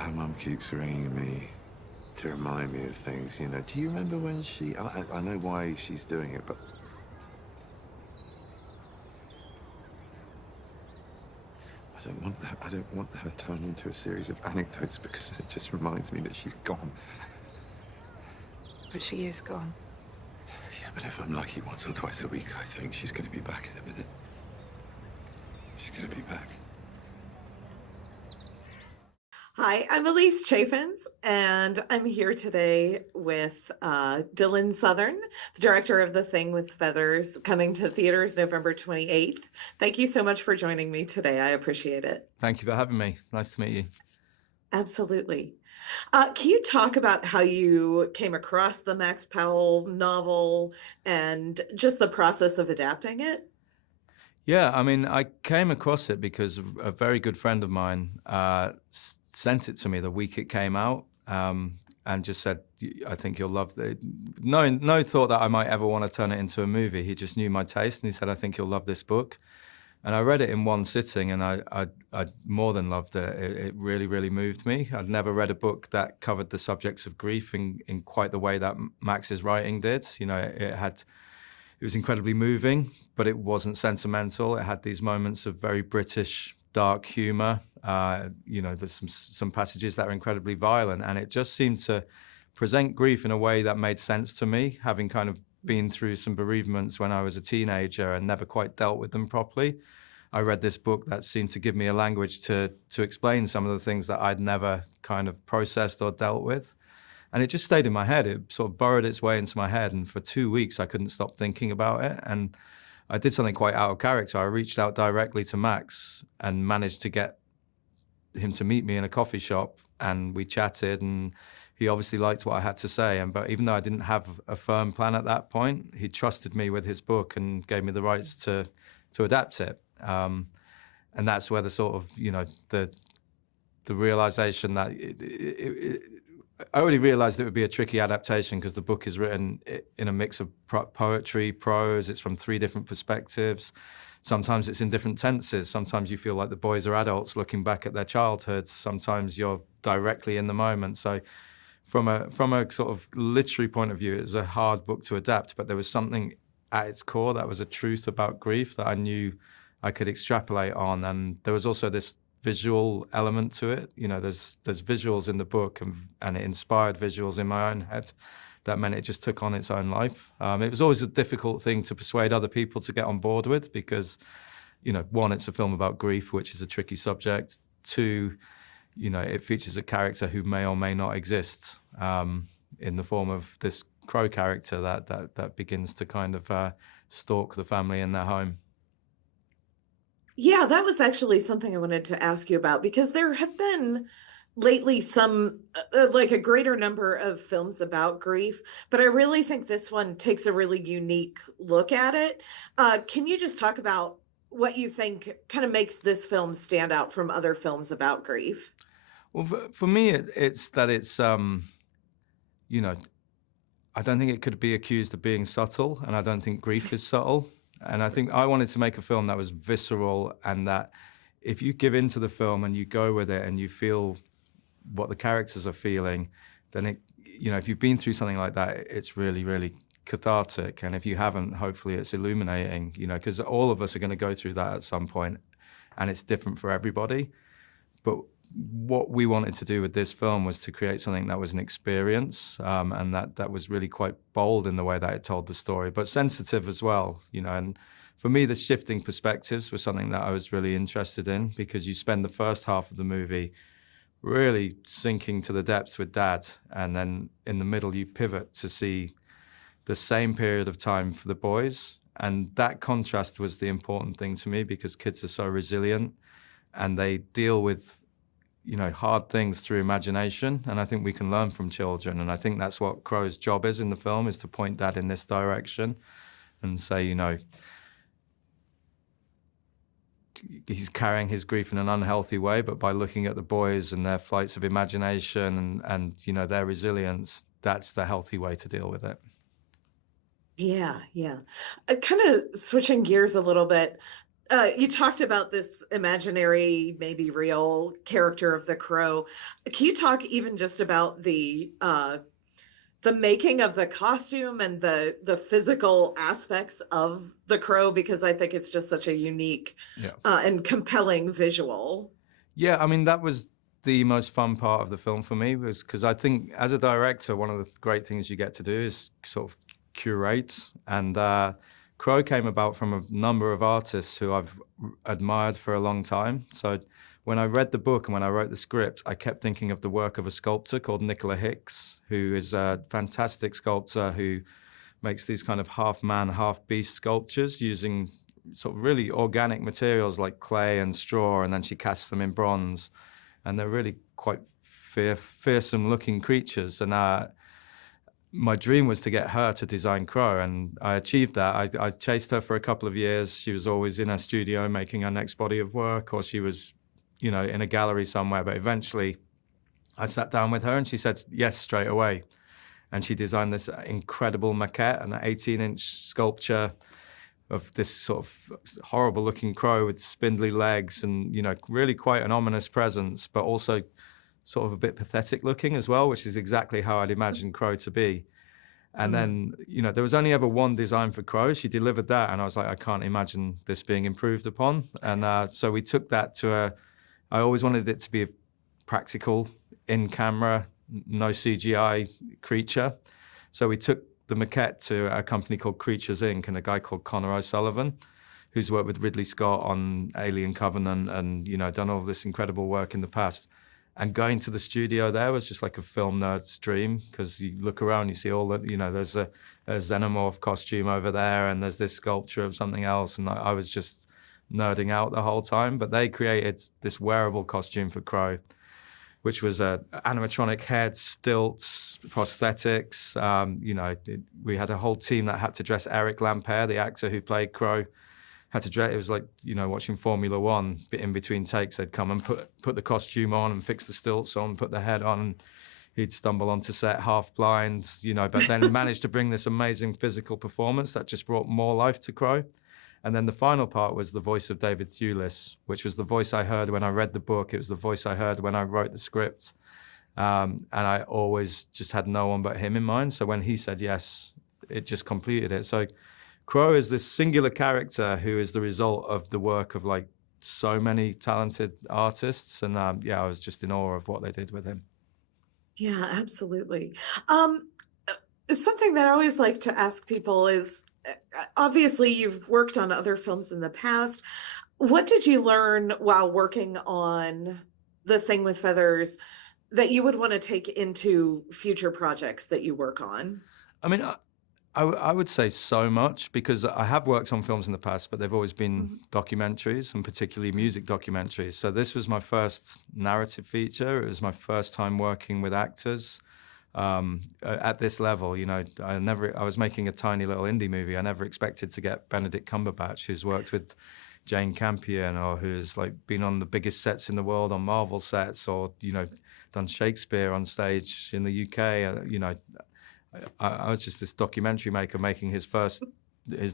Her mum keeps ringing me to remind me of things, you know. Do you remember when she... I know why she's doing it, but... I don't want her turned into a series of anecdotes because it just reminds me that she's gone. But she is gone. Yeah, but if I'm lucky once or twice a week, I think she's going to be back in a minute. She's going to be back. Hi, I'm Elise Chaffins, and I'm here today with Dylan Southern, the director of The Thing with Feathers, coming to theaters November 28th. Thank you so much for joining me today. I appreciate it. Thank you for having me. Nice to meet you. Absolutely. Can you talk about how you came across the Max Powell novel and just the process of adapting it? Yeah, I mean, I came across it because a very good friend of mine sent it to me the week it came out, and just said, I think you'll love it. No thought that I might ever want to turn it into a movie. He just knew my taste, and he said, I think you'll love this book. And I read it in one sitting, and I more than loved it. It really, really moved me. I'd never read a book that covered the subjects of grief in quite the way that Max's writing did. You know, it was incredibly moving, but it wasn't sentimental. It had these moments of very British dark humor. You know, there's some passages that are incredibly violent, and it just seemed to present grief in a way that made sense to me, having kind of been through some bereavements when I was a teenager and never quite dealt with them properly. I read this book that seemed to give me a language to explain some of the things that I'd never kind of processed or dealt with. And it just stayed in my head. It sort of burrowed its way into my head. And for 2 weeks, I couldn't stop thinking about it. And I did something quite out of character. I reached out directly to Max and managed to get him to meet me in a coffee shop. And we chatted, and he obviously liked what I had to say. But even though I didn't have a firm plan at that point, he trusted me with his book and gave me the rights to adapt it. And that's where the sort of, you know, the realization that I already realized it would be a tricky adaptation because the book is written in a mix of poetry, prose. It's from 3 different perspectives. Sometimes it's in different tenses. Sometimes you feel like the boys are adults looking back at their childhoods. Sometimes you're directly in the moment. So from a sort of literary point of view, it was a hard book to adapt, but there was something at its core that was a truth about grief that I knew I could extrapolate on. And there was also this visual element to it. You know, there's visuals in the book, and it inspired visuals in my own head that meant it just took on its own life. It was always a difficult thing to persuade other people to get on board with because, you know, 1, it's a film about grief, which is a tricky subject. 2, you know, it features a character who may or may not exist in the form of this crow character that begins to kind of stalk the family in their home. Yeah, that was actually something I wanted to ask you about because there have been lately some like a greater number of films about grief, but I really think this one takes a really unique look at it. Can you just talk about what you think kind of makes this film stand out from other films about grief? Well, for me, it's that it's, you know, I don't think it could be accused of being subtle, and I don't think grief is subtle. And I think I wanted to make a film that was visceral, and that if you give into the film and you go with it and you feel what the characters are feeling, then it, you know, if you've been through something like that, it's really, really cathartic. And if you haven't, hopefully it's illuminating, you know, because all of us are going to go through that at some point, and it's different for everybody. But what we wanted to do with this film was to create something that was an experience, and that was really quite bold in the way that it told the story, but sensitive as well, you know. And for me, the shifting perspectives was something that I was really interested in, because you spend the first half of the movie really sinking to the depths with Dad, and then in the middle you pivot to see the same period of time for the boys. And that contrast was the important thing to me, because kids are so resilient and they deal with, you know, hard things through imagination, and I think we can learn from children. And I think that's what Crow's job is in the film, is to point Dad in this direction and say, you know, he's carrying his grief in an unhealthy way, but by looking at the boys and their flights of imagination and you know, their resilience, that's the healthy way to deal with it. Yeah. Kind of switching gears a little bit. You talked about this imaginary, maybe real character of the crow. Can you talk even just about the making of the costume and the physical aspects of the crow? Because I think it's just such a unique Yeah. and compelling visual. Yeah, I mean, that was the most fun part of the film for me, was because I think as a director, one of the great things you get to do is sort of curate. And Crow came about from a number of artists who I've admired for a long time. So when I read the book and when I wrote the script, I kept thinking of the work of a sculptor called Nicola Hicks, who is a fantastic sculptor who makes these kind of half man, half beast sculptures using sort of really organic materials like clay and straw, and then she casts them in bronze. And they're really quite fearsome looking creatures. And my dream was to get her to design Crow, and I achieved that. I chased her for a couple of years. She was always in her studio making her next body of work, or she was, in a gallery somewhere. But eventually I sat down with her and she said yes straight away. And she designed this incredible maquette, an 18-inch sculpture of this sort of horrible looking crow with spindly legs and, really quite an ominous presence, but also sort of a bit pathetic looking as well, which is exactly how I'd imagined Crow to be. And then, there was only ever one design for Crow. She delivered that, and I was like, I can't imagine this being improved upon. And so we took that to I always wanted it to be a practical, in-camera, no CGI creature. So we took the maquette to a company called Creatures Inc. and a guy called Connor O'Sullivan, who's worked with Ridley Scott on Alien Covenant and, done all of this incredible work in the past. And going to the studio there was just like a film nerd's dream, because you look around, you see all that, there's a xenomorph costume over there, and there's this sculpture of something else. And I was just nerding out the whole time. But they created this wearable costume for Crow, which was animatronic head, stilts, prosthetics. We had a whole team that had to dress Eric Lampere, the actor who played Crow. Had to dress. It was like watching Formula One. In between takes, they'd come and put the costume on and fix the stilts on, put the head on. And he'd stumble onto set half blind, but then managed to bring this amazing physical performance that just brought more life to Crow. And then the final part was the voice of David Thewlis, which was the voice I heard when I read the book. It was the voice I heard when I wrote the script. And I always just had no one but him in mind. So when he said yes, it just completed it. So Crow is this singular character who is the result of the work of like so many talented artists. And I was just in awe of what they did with him. Yeah, absolutely. Something that I always like to ask people is, obviously you've worked on other films in the past. What did you learn while working on The Thing with Feathers that you would want to take into future projects that you work on? I mean, I would say so much, because I have worked on films in the past, but they've always been documentaries, and particularly music documentaries. So this was my first narrative feature. It was my first time working with actors at this level. I was making a tiny little indie movie. I never expected to get Benedict Cumberbatch, who's worked with Jane Campion, or who's like been on the biggest sets in the world, on Marvel sets, or done Shakespeare on stage in the UK. I was just this documentary maker making his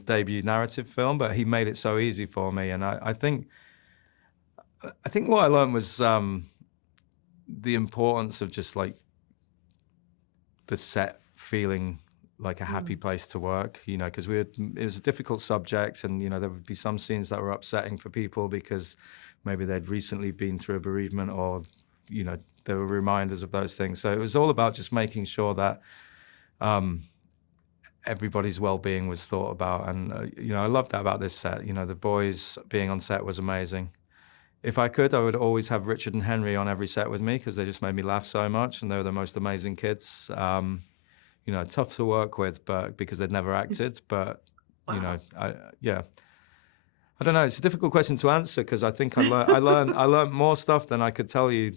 debut narrative film, but he made it so easy for me. And I think what I learned was the importance of just like the set feeling like a happy place to work, because it was a difficult subject, and there would be some scenes that were upsetting for people because maybe they'd recently been through a bereavement, or there were reminders of those things. So it was all about just making sure that everybody's well-being was thought about. And I loved that about this set. The boys being on set was amazing. If I could, I would always have Richard and Henry on every set with me, because they just made me laugh so much, and they were the most amazing kids. Tough to work with, but because they'd never acted. But Wow. I don't know. It's a difficult question to answer, because I think I learned more stuff than I could tell you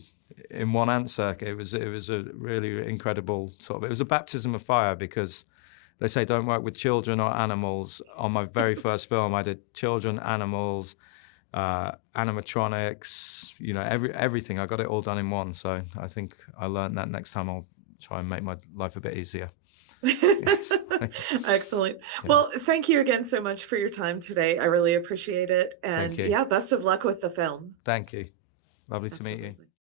in one answer. It was a really incredible it was a baptism of fire, because they say don't work with children or animals. On my very first film, I did children, animals, animatronics, everything. I got it all done in one. So I think I learned that next time I'll try and make my life a bit easier. Yes. Excellent. Yeah. Well, thank you again so much for your time today. I really appreciate it. And you. yeah, best of luck with the film. Thank you. Lovely to meet you. Absolutely.